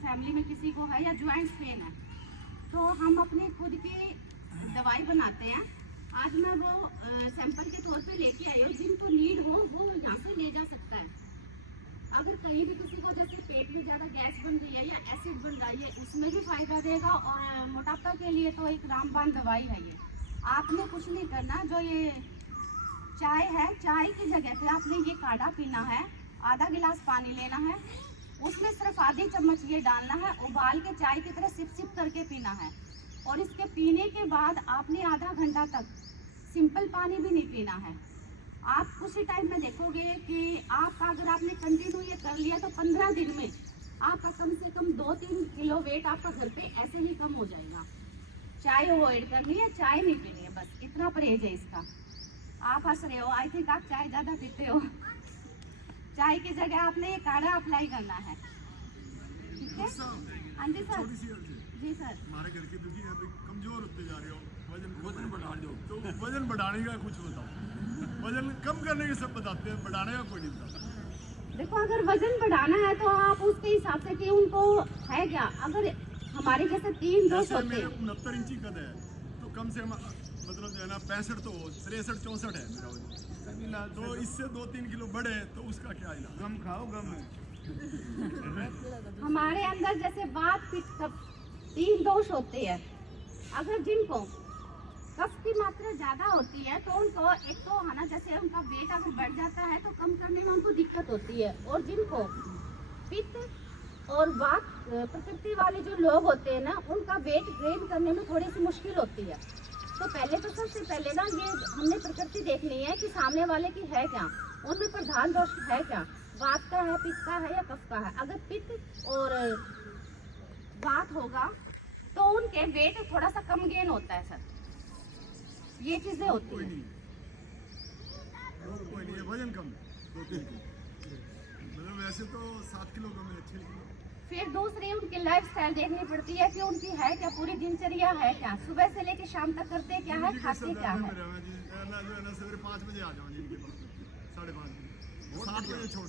Family में किसी को है या ज्वाइंट पेन है, तो हम अपनी खुद की दवाई बनाते हैं। आज मैं वो सैंपल के तौर पे लेके आई हूँ। जिनको नीड हो वो यहाँ से ले जा सकता है। अगर कहीं भी किसी को जैसे पेट में ज़्यादा गैस बन रही है या एसिड बन रही है, उसमें भी फ़ायदा देगा। और मोटापा के लिए तो एक रामबाण दवाई है ये। आपने कुछ नहीं करना, जो ये चाय है, चाय की जगह पे आपने ये काढ़ा पीना है। आधा गिलास पानी लेना है, उसमें सिर्फ आधी चम्मच ये डालना है, उबाल के चाय की तरह सिप सिप करके पीना है। और इसके पीने के बाद आपने आधा घंटा तक सिंपल पानी भी नहीं पीना है। आप उसी टाइम में देखोगे कि अगर आपने कंटिन्यू ये कर लिया तो 15 दिन में आपका कम से कम 2-3 किलो वेट आपका घर पे ऐसे ही कम हो जाएगा। चाय अवॉइड करनी है, चाय नहीं पीनी है, बस इतना परहेज है इसका। आप हंस रहे हो, आई थिंक आप चाय ज़्यादा पीते हो। चाय की जगह आपने ये काढ़ा अप्लाई करना है, ठीक है? हाँ जी सर। जी सर। हमारे घर की दुखी है, कमजोर होते जा रहे हो, वजन बढ़ा दो। तो वजन बढ़ाने का कुछ बताओ। वजन कम करने के सब बताते हैं, बढ़ाने का कोई नहीं बताता। देखो, अगर वजन बढ़ाना है तो आप उसके हिसाब से कि उनको है क्या। अगर हमारे जैसे 3 दोस्त होते हैं, 69 इंची कद है, तो कम से कम मतलब जो है ना 65 तो 63-64 है मेरा वजन। तो इससे 2-3 किलो बढ़े तो उसका क्या इलाज? गम खाओ, गम है। हमारे अंदर जैसे वात पित्त कफ 3 दोष होते हैं। अगर जिनको कफ की मात्रा ज़्यादा होती है तो उनको एक तो है ना, जैसे उनका वेट अगर बढ़ जाता है तो कम करने में उनको दिक्कत होती है। और जिनको पित्त और वात प्रकृति वाले जो लोग होते हैं ना, उनका वेट गेन करने में थोड़ी सी मुश्किल होती है। तो पहले तो सबसे पहले ना ये हमने प्रकृति देखनी है कि सामने वाले की है क्या, उनमें प्रधान दोष है क्या, वात का है, पित्त का है या कफ का है। अगर पित्त और वात होगा तो उनके वेट थोड़ा सा कम गेन होता है सर। ये चीजें होती कोई हैं। नहीं, कोई नहीं, वजन कम है 2-3 किलो। मतलब वैसे तो 7 किलो कम है, 6 किलो। फिर दूसरी उनकी लाइफस्टाइल देखनी पड़ती है कि उनकी है क्या, पूरी दिनचर्या है क्या, सुबह से लेकर शाम तक करते क्या है, खाते क्या है। सवेरे 5 बजे आ जाओ, जिनके पास 5:30 बजे, 7 बजे छोड़